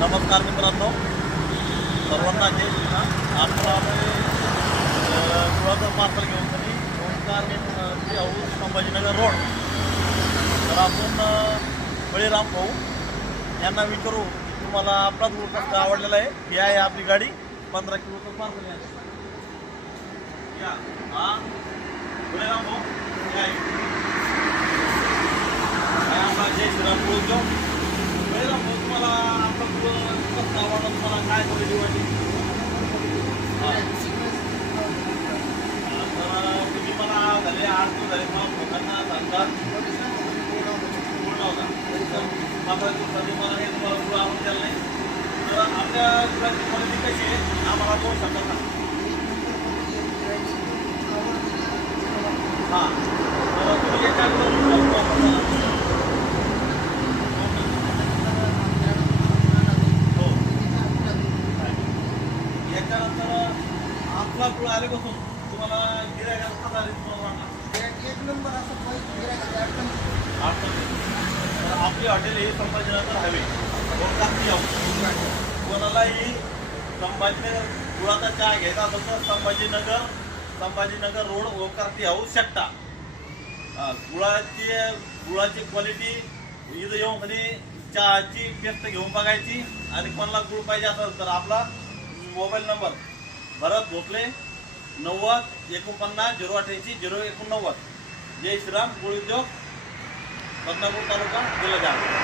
नमस्कार मित्रांनो. सर्वांना जय श्रीराम. आपण कुळाचं पार्सल घेऊन तरी ओंकार ते हाऊस संभाजीनगर रोड. तर आपण बळीराम भाऊ यांना विचारू तुम्हाला आपलाच रूट आवडलेला आहे? ही आहे आपली गाडी. पंधरा किलोचं पार्सल घ्यायचं या. हा बळीराम भाऊ हे आहे. हा आपला जय श्रीराम बोलतो बळीराम भाऊ तुम्हाला आपला पुढं कसं आवडलं तुम्हाला काय खरेदी वाटली हा. तर तुम्ही मला झाले आठ दिवस झाले मला लोकांना सांगतात पूर्ण होता तर दिवसांनी मला हे तुम्हाला पुढं आवडलेलं नाही तर आपल्या गुळाची क्वालिटी कशी आहे आम्हाला दोन शब्दात सांगा हां तर तुम्ही एका किलो वापरता हो याच्यानंतर आपला गुळ आल्यापासून तुम्हाला गिरायकाला कसा रिस्पॉन्स वाटला एक नंबर असं अडचण तर आपली हॉटेल हे संभाजीनगर हवे. कोणालाही संभाजीनगर गुळाचा चहा घ्यायचा असेल तर संभाजीनगर संभाजीनगर रोड ओंकारती हाऊस शकता गुळाची गुळाची क्वालिटी इथं येऊन कधी चहाची पेस्ट घेऊन बघायची आणि कोणाला गुळ पाहिजे असेल तर आपला मोबाईल नंबर. भरत भोकले नव्वद एकोणपन्नास झिरो अठ्ठ्याऐंशी झिरो एकोणनव्वद. जय श्रीराम गुळ उद्योग बदनापूर तालुका जिल्हा जालना.